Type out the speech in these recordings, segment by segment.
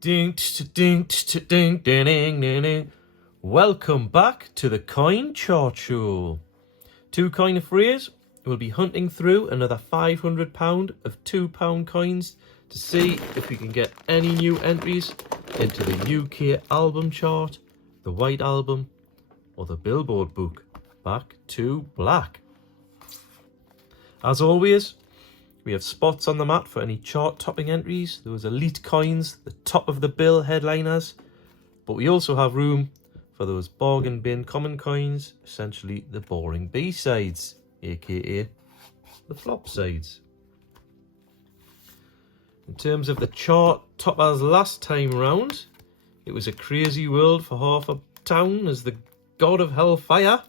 Ding, ding, ding, ding, ding, ding. Welcome back to the Coin Chart Show. Two coin phrase. We'll be hunting through another £500 of £2 coins to see if we can get any new entries into the UK album chart, the White Album, or the Billboard book, Back to Black. As always, we have spots on the mat for any chart-topping entries, those elite coins, the top of the bill headliners, but we also have room for those bargain bin common coins, essentially the boring B-sides, aka the flop sides. In terms of the chart toppers last time round, it was a crazy world for half a town as the god of hellfire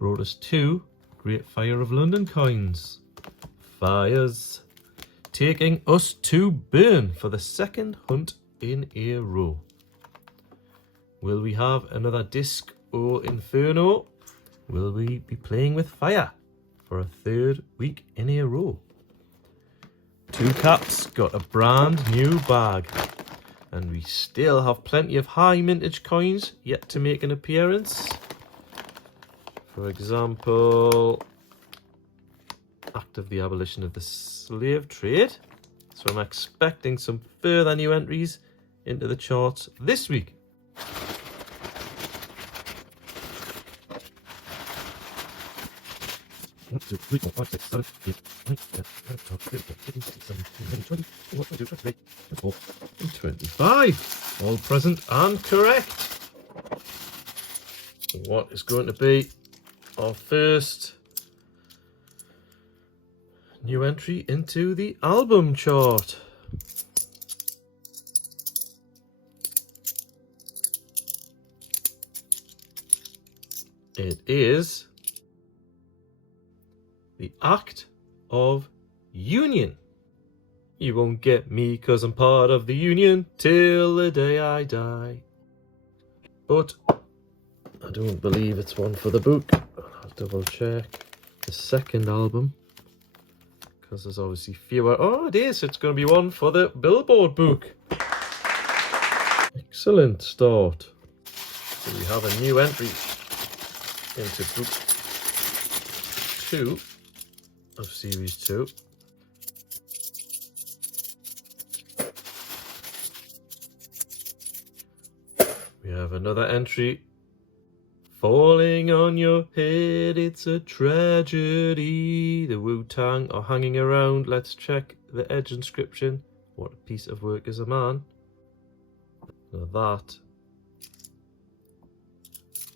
brought us two Great Fire of London coins. Fires taking us to burn for the second hunt in a row. Will we have another disc or inferno? Will we be playing with fire for a third week in a row? Two Caps got a brand new bag, and we still have plenty of high mintage coins yet to make an appearance. For example, Act of the Abolition of the Slave Trade. So I'm expecting some further new entries into the charts this week. One, 2, 3, 4, 5, 6, 7, 8, 9, 10, 11, 12, 13, 14, 15, 16, 17, 20, 21, 22, 23, 24, and 25. All present and correct. What is going to be our first new entry into the album chart? It is the Act of Union. You won't get me 'cause I'm part of the union till the day I die. But I don't believe it's one for the book. I'll double check the second album, because there's obviously fewer. Oh, it is. It's going to be one for the Billboard book. Excellent start. So we have a new entry into book 2 of series 2. We have another entry. Falling on your head, it's a tragedy. The Wu-Tang are hanging around. Let's check the edge inscription. What a piece of work is a man. Now that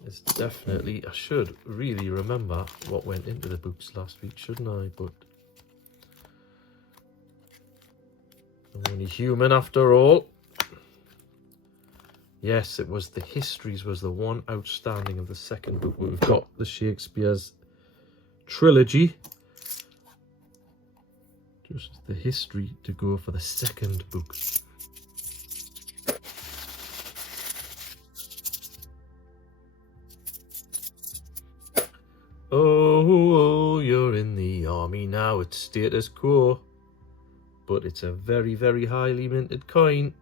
is definitely... I should really remember what went into the books last week, shouldn't I? But I'm only human after all. Yes, it was the Histories was the one outstanding of the second book. We've got the Shakespeare's trilogy. Just the history to go for the second book. Oh, you're in the army now. It's status quo. But it's a very, very highly minted coin.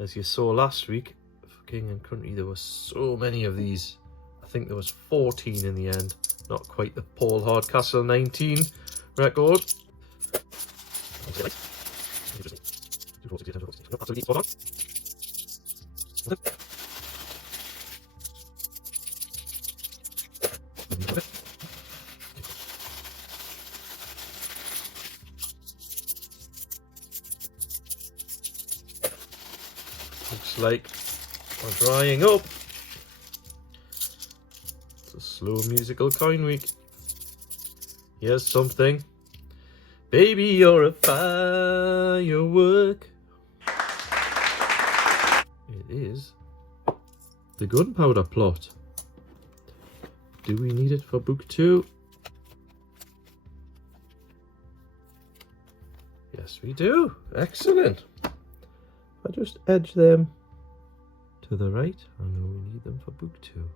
As you saw last week, for King and Country, there were so many of these. I think there was 14 in the end. Not quite the Paul Hardcastle 19 record. Looks like we're drying up. It's a slow musical coin week. Here's something. Baby, you're a firework. It is the Gunpowder Plot. Do we need it for book 2? Yes, we do. Excellent. I just edge them to the right. I know we need them for book 2.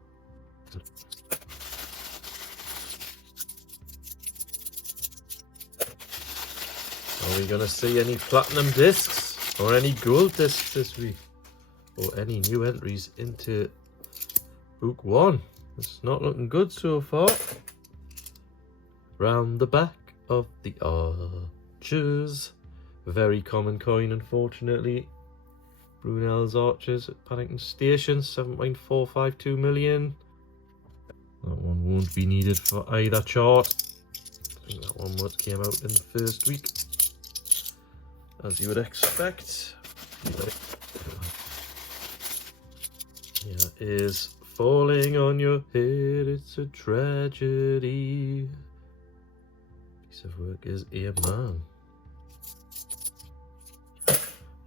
Are we going to see any platinum discs? or any gold discs this week, or any new entries into book 1. It's not looking good so far. Round the back of the arches. Very common coin, unfortunately. Brunel's Archers at Paddington Station, 7.452 million. That one won't be needed for either chart. I think that one came out in the first week, as you would expect. Here is falling on your head, it's a tragedy. Piece of work is a man.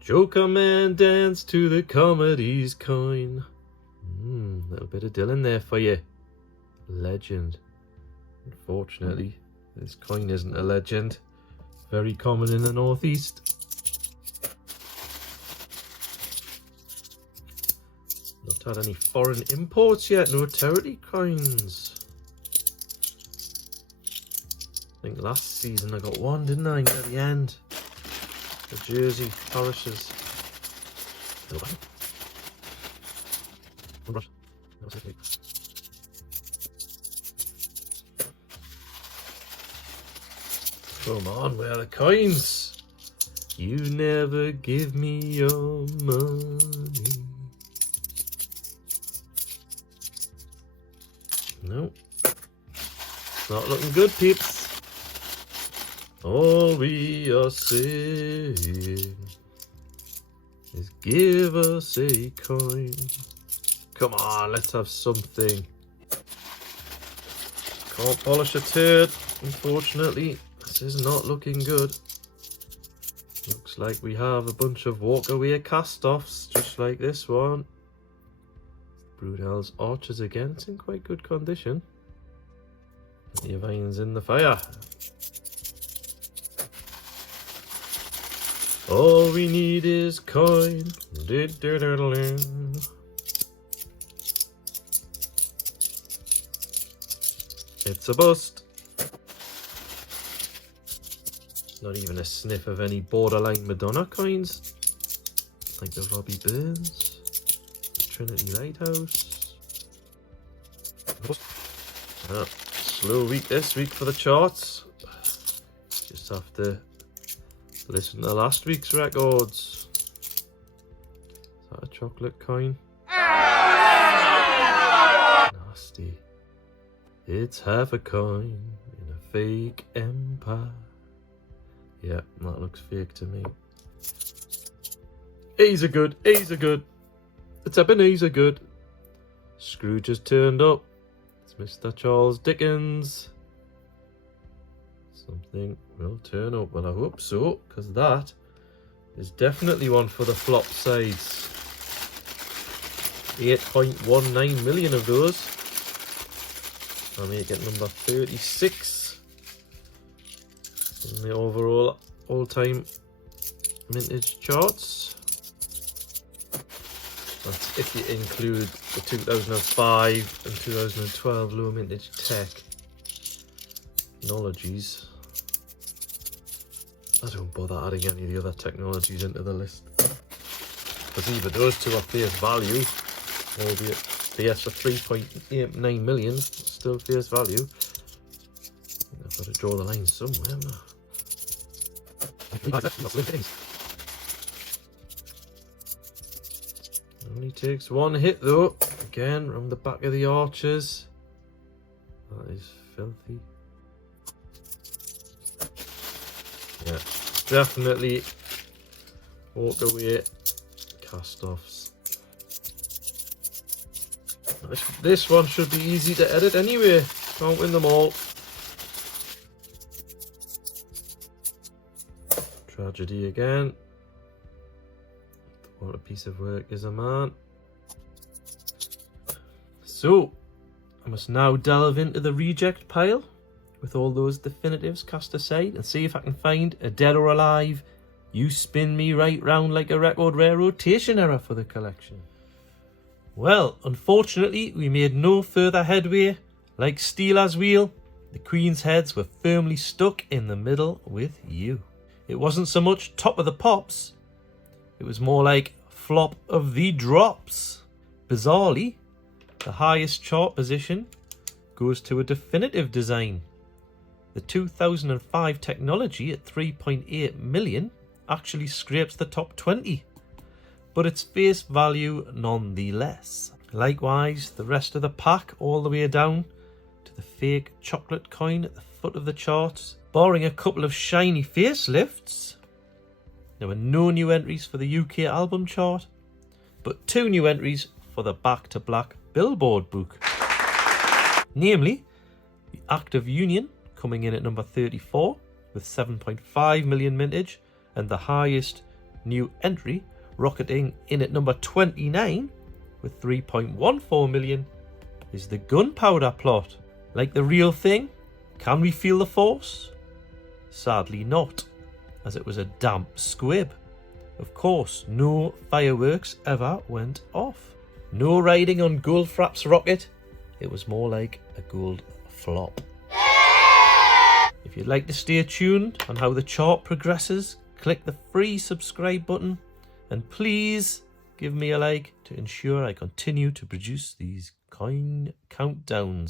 Joker Man dance to the comedy's coin. Little bit of Dylan there for you. Legend. Unfortunately, this coin isn't a legend. Very common in the northeast. Not had any foreign imports yet, no territory coins. I think last season I got one, didn't I, at the end? The Jersey parishes. Come on, where are the coins? You never give me your money. No. Not looking good, peeps. All we are saying is give us a coin. Come on, let's have something. Can't polish a turd, unfortunately. This is not looking good. Looks like we have a bunch of walk-away cast-offs, just like this one. Brunel's Archers again. It's in quite good condition. Plenty of irons in the fire. All we need is coin. It's a bust. Not even a sniff of any borderline Madonna coins. Like the Robbie Burns, Trinity Lighthouse. Slow week this week for the charts. Just have to listen to last week's records. Is that a chocolate coin? Nasty. It's half a coin in a fake empire. Yeah, that looks fake to me. A's are good. A's are good. It's Ebenezer good. Scrooge has turned up. It's Mr. Charles Dickens. Something will turn up. Well, I hope so, because that is definitely one for the flop sides. 8.19 million of those. I make it number 36 in the overall all-time vintage charts. That's if you include the 2005 and 2012 low vintage technologies. I don't bother adding any of the other technologies into the list, because either those two are face value, albeit face for 3.89 million, still face value. I've got to draw the line somewhere. Only takes one hit though. Again, from the back of the Archers. That is filthy. Yeah, definitely walk away cast-offs. This one should be easy to edit anyway. Can't win them all. Tragedy again. What a piece of work is a man. So, I must now delve into the reject pile with all those definitives cast aside and see if I can find a dead or alive "you spin me right round like a record rare" rotation error for the collection. Well, unfortunately, we made no further headway. Like Steeler's wheel, the Queen's heads were firmly stuck in the middle with you. It wasn't so much top of the pops, It was more like flop of the drops. Bizarrely, the highest chart position goes to a definitive design. The 2005 technology at 3.8 million actually scrapes the top 20, but it's face value nonetheless. Likewise, the rest of the pack all the way down to the fake chocolate coin at the foot of the chart, barring a couple of shiny facelifts. There were no new entries for the UK album chart, but 2 new entries for the Back to Black Billboard book. Namely, the Act of Union coming in at number 34 with 7.5 million mintage, and the highest new entry rocketing in at number 29 with 3.14 million is the Gunpowder Plot. Like the real thing? Can we feel the force? Sadly not, as it was a damp squib. Of course, no fireworks ever went off. No riding on Goldfrapp's rocket. It was more like a gold flop. If you'd like to stay tuned on how the chart progresses, click the free subscribe button, and please give me a like to ensure I continue to produce these coin countdowns.